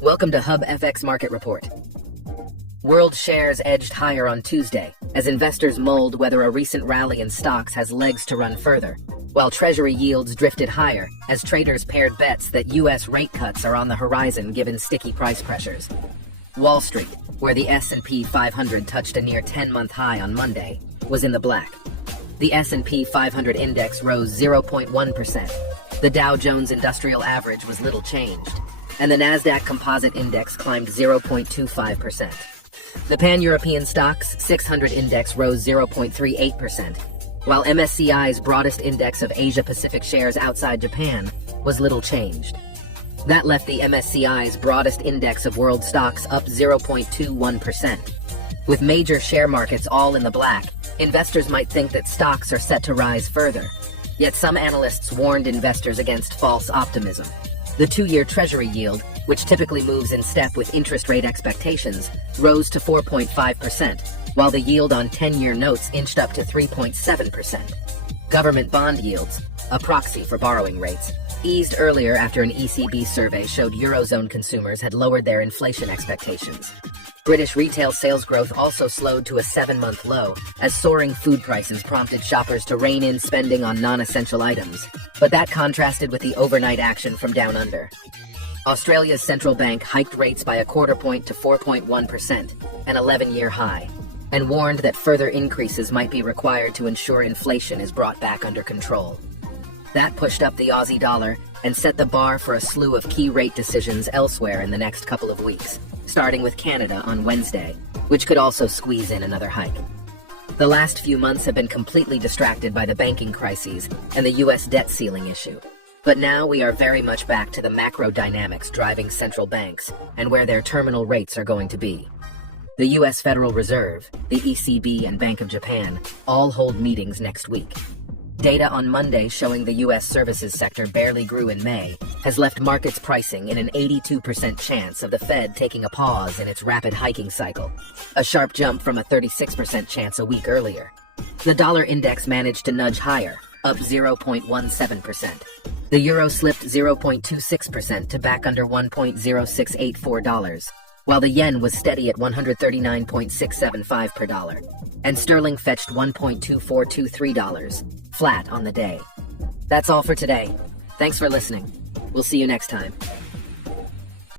Welcome to Hub FX Market Report. World shares edged higher on Tuesday as investors mulled whether a recent rally in stocks has legs to run further, while Treasury yields drifted higher as traders paired bets that U.S. rate cuts are on the horizon given sticky price pressures. Wall Street, where the S&P 500 touched a near 10-month high on Monday, was in the black. The S&P 500 index rose 0.1%. The Dow Jones Industrial Average was little changed, and the Nasdaq Composite Index climbed 0.25%. The Pan-European Stocks 600 Index rose 0.38%, while MSCI's broadest index of Asia-Pacific shares outside Japan was little changed. That left the MSCI's broadest index of world stocks up 0.21%. With major share markets all in the black, investors might think that stocks are set to rise further. Yet some analysts warned investors against false optimism. The two-year Treasury yield, which typically moves in step with interest rate expectations, rose to 4.5%, while the yield on 10-year notes inched up to 3.7%. Government bond yields, a proxy for borrowing rates, eased earlier after an ECB survey showed Eurozone consumers had lowered their inflation expectations. British retail sales growth also slowed to a 7-month low as soaring food prices prompted shoppers to rein in spending on non-essential items, but that contrasted with the overnight action from down under. Australia's central bank hiked rates by a quarter point to 4.1%, an 11-year high, and warned that further increases might be required to ensure inflation is brought back under control. That pushed up the Aussie dollar and set the bar for a slew of key rate decisions elsewhere in the next couple of weeks, starting with Canada on Wednesday, which could also squeeze in another hike. The last few months have been completely distracted by the banking crises and the U.S. debt ceiling issue. But now we are very much back to the macro dynamics driving central banks and where their terminal rates are going to be. The U.S. Federal Reserve, the ECB, and Bank of Japan all hold meetings next week. Data on Monday showing the U.S. services sector barely grew in May has left markets pricing in an 82% chance of the Fed taking a pause in its rapid hiking cycle, a sharp jump from a 36% chance a week earlier. The dollar index managed to nudge higher, up 0.17%. The euro slipped 0.26% to back under $1.0684, while the yen was steady at 139.675 per dollar, and sterling fetched $1.2423, flat on the day. That's all for today. Thanks for listening. We'll see you next time.